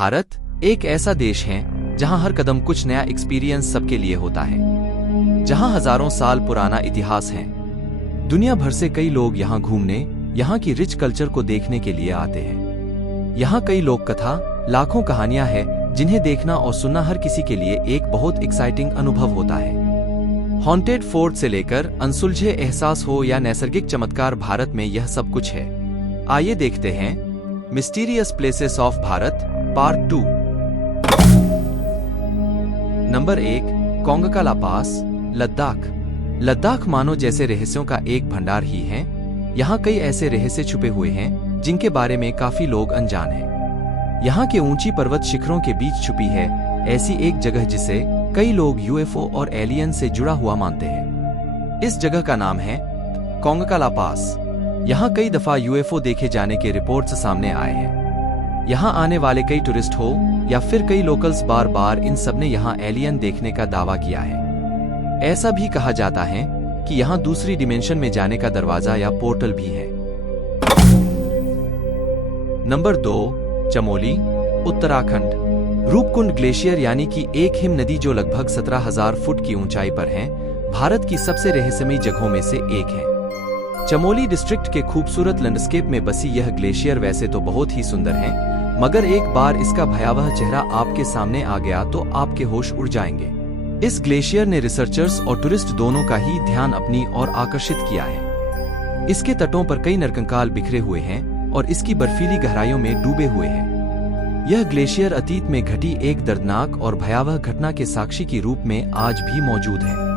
भारत एक ऐसा देश है जहां हर कदम कुछ नया एक्सपीरियंस सबके लिए होता है, जहां हजारों साल पुराना इतिहास है। दुनिया भर से कई लोग यहां घूमने, यहां की रिच कल्चर को देखने के लिए आते हैं। यहां कई लोक कथा, लाखों कहानियां हैं जिन्हें देखना और सुनना हर किसी के लिए एक बहुत एक्साइटिंग अनुभव होता है। हॉन्टेड फोर्ट से लेकर अनसुलझे एहसास हो या नैसर्गिक चमत्कार, भारत में यह सब कुछ है। आइए देखते हैं mysterious places of Bharat part 2। Number 1, Kongka La pass, Ladakh. Ladakh मानो जैसे रहस्यों का एक भंडार ही है। यहाँ कई ऐसे रहस्य छुपे हुए हैं जिनके बारे में काफी लोग अनजान हैं। यहाँ के ऊंची पर्वत शिखरों के बीच छुपी है ऐसी एक जगह जिसे कई लोग यूएफओ और एलियन से जुड़ा हुआ मानते हैं। इस जगह का नाम है कोंगका ला पास। यहाँ कई दफा यूएफओ देखे जाने के रिपोर्ट्स सामने आए हैं। यहाँ आने वाले कई टूरिस्ट हो या फिर कई लोकल्स बार बार इन सब ने यहाँ एलियन देखने का दावा किया है। ऐसा भी कहा जाता है कि यहाँ दूसरी डिमेंशन में जाने का दरवाजा या पोर्टल भी है। नंबर 2, चमोली, उत्तराखंड। रूपकुंड ग्लेशियर यानी कि एक हिम नदी जो लगभग 17,000 फुट की ऊंचाई पर है, भारत की सबसे रहस्यमयी जगहों में से एक है। चमोली डिस्ट्रिक्ट के खूबसूरत लैंडस्केप में बसी यह ग्लेशियर वैसे तो बहुत ही सुंदर है, मगर एक बार इसका भयावह चेहरा आपके सामने आ गया तो आपके होश उड़ जाएंगे। इस ग्लेशियर ने रिसर्चर्स और टूरिस्ट दोनों का ही ध्यान अपनी ओर आकर्षित किया है। इसके तटों पर कई नरकंकाल बिखरे हुए हैं और इसकी बर्फीली गहराइयों में डूबे हुए हैं। यह ग्लेशियर अतीत में घटी एक दर्दनाक और भयावह घटना के साक्षी के रूप में आज भी मौजूद है।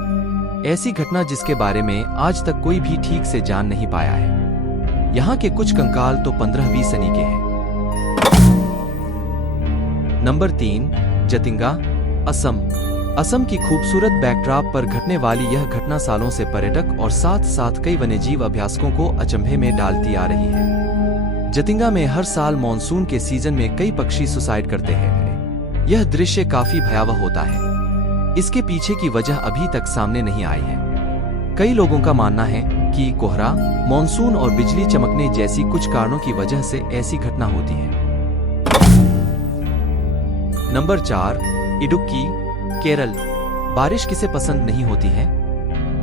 ऐसी घटना जिसके बारे में आज तक कोई भी ठीक से जान नहीं पाया है। यहाँ के कुछ कंकाल तो 15-20 सनी के हैं। नंबर 3, जतिंगा, असम। असम की खूबसूरत बैकड्रॉप पर घटने वाली यह घटना सालों से पर्यटक और साथ साथ कई वन्यजीव अभ्यासकों को अचंभे में डालती आ रही है। जतिंगा में हर साल मॉनसून के सीजन में कई पक्षी सुसाइड करते हैं। यह दृश्य काफी भयावह होता है। इसके पीछे की वजह अभी तक सामने नहीं आई है। कई लोगों का मानना है कि कोहरा, मॉनसून और बिजली चमकने जैसी कुछ कारणों की वजह से ऐसी घटना होती है। नंबर 4, इडुक्की, केरल। बारिश किसे पसंद नहीं होती है।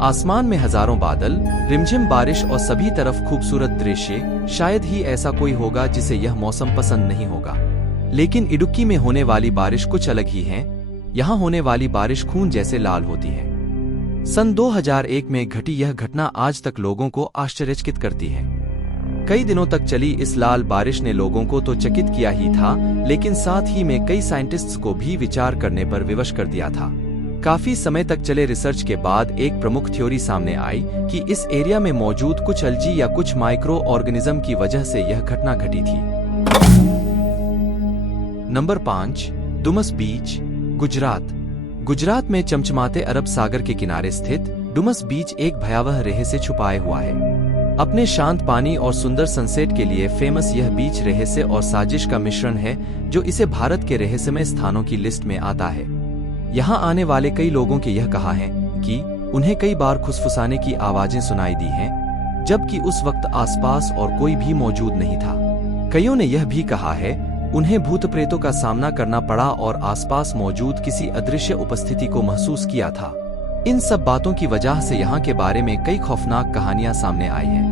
आसमान में हजारों बादल, रिमझिम बारिश और सभी तरफ खूबसूरत दृश्य, शायद ही ऐसा कोई होगा जिसे यह मौसम पसंद नहीं होगा। लेकिन इडुक्की में होने वाली बारिश कुछ अलग ही है। यहाँ होने वाली बारिश खून जैसे लाल होती है। सन 2001 में घटी यह घटना आज तक लोगों को आश्चर्यचकित करती है। कई दिनों तक चली इस लाल बारिश ने लोगों को तो चकित किया ही था, लेकिन साथ ही में कई साइंटिस्ट्स को भी विचार करने पर विवश कर दिया था। काफी समय तक चले रिसर्च के बाद एक प्रमुख थ्योरी सामने आई कि इस एरिया में मौजूद कुछ अलजी या कुछ माइक्रो ऑर्गेनिज्म की वजह से यह घटना घटी थी। नंबर 5, डुमस बीच, गुजरात। गुजरात में चमचमाते अरब सागर के किनारे स्थित डुमस बीच एक भयावह रहस्य छुपाए हुआ है। अपने शांत पानी और सुंदर सनसेट के लिए फेमस यह बीच रहस्य और साजिश का मिश्रण है, जो इसे भारत के रहस्यमय स्थानों की लिस्ट में आता है। यहाँ आने वाले कई लोगों के यह कहा है कि उन्हें कई बार फुसफुसाने की आवाजें सुनाई दी हैं, जबकि उस वक्त आसपास और कोई भी मौजूद नहीं था। कईयों ने यह भी कहा है उन्हें भूत प्रेतों का सामना करना पड़ा और आसपास मौजूद किसी अदृश्य उपस्थिति को महसूस किया था। इन सब बातों की वजह से यहाँ के बारे में कई खौफनाक कहानियां सामने आई हैं।